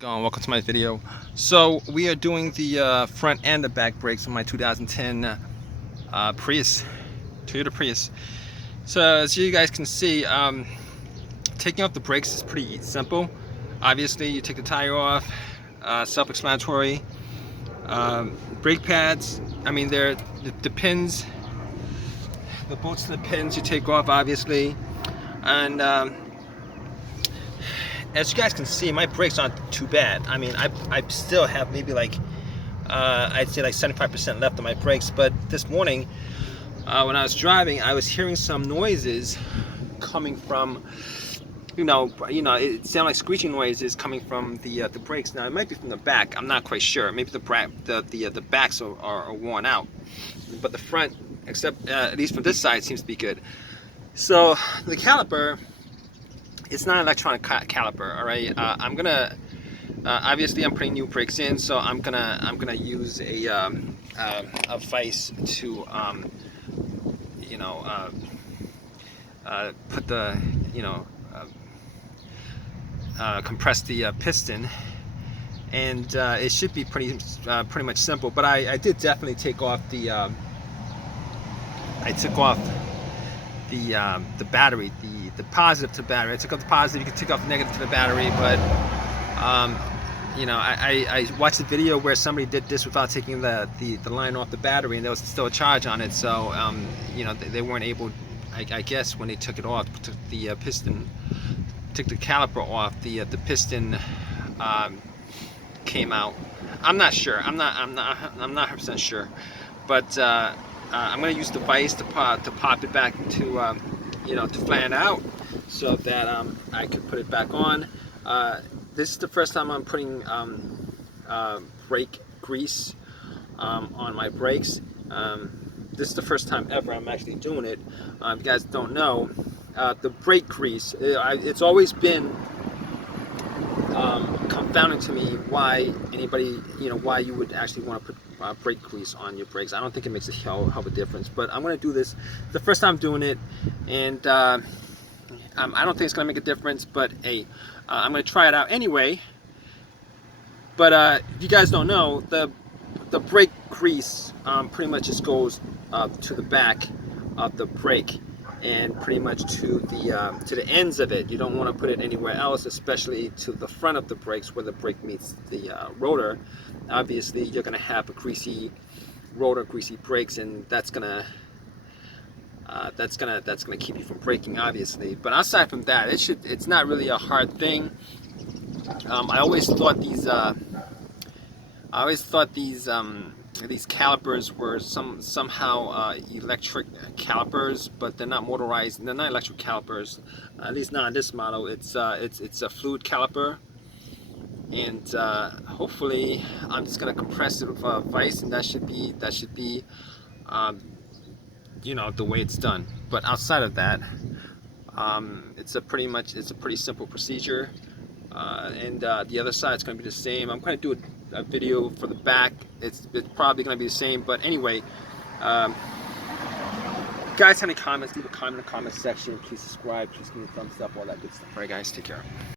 Going, welcome to my video. So we are doing the front and the back brakes on my 2010 Prius, Toyota Prius. So as you guys can see, taking off the brakes is pretty simple. Obviously, you take the tire off, self-explanatory. Brake pads, I mean, they're the pins, the bolts to the pins you take off, obviously, and as you guys can see, my brakes aren't too bad. I mean, I still have maybe like, I'd say like 75% left on my brakes. But this morning, when I was driving, I was hearing some noises coming from, it sounded like screeching noises coming from the brakes. Now it might be from the back. I'm not quite sure. Maybe the backs are worn out, but the front, except at least from this side, seems to be good. So the caliper. It's not an electronic caliper, all right. I'm gonna obviously I'm putting new brakes in, so I'm gonna use a vise to put the compress the piston, and it should be pretty much simple. But I did definitely take off the the battery, the positive to battery. I took off the positive. You can take off the negative to the battery, but I watched a video where somebody did this without taking the line off the battery, and there was still a charge on it. So they weren't able, I guess, when they took it off, took the piston, took the caliper off, the piston came out. I'm not sure. I'm not 100% sure, but I'm going to use the vise to pop it back to to flatten out, so that I could put it back on. This is the first time I'm putting brake grease on my brakes. This is the first time ever I'm actually doing it. If you guys don't know, the brake grease, it's always been confounding to me why anybody, why you would actually want to put brake grease on your brakes. I don't think it makes a hell of a difference, but I'm going to do this. It's the first time I'm doing it, and I don't think it's going to make a difference, but hey, I'm going to try it out anyway. But if you guys don't know, the brake grease pretty much just goes to the back of the brake, and pretty much to the ends of it. You don't want to put it anywhere else, especially to the front of the brakes where the brake meets the rotor. Obviously, you're going to have a greasy rotor, greasy brakes, and that's gonna keep you from braking, obviously. But aside from that, it's not really a hard thing. I always thought these calipers were somehow electric calipers, but they're not motorized. They're not electric calipers, at least not on this model. It's a fluid caliper, and hopefully I'm just gonna compress it with a vise, and that should be the way it's done. But outside of that, it's a pretty simple procedure. And the other side is going to be the same. I'm going to do a video for the back. It's probably going to be the same, but anyway, guys, have any comments, leave a comment in the comment section. Please subscribe, please give me a thumbs up, all that good stuff. Alright guys, take care.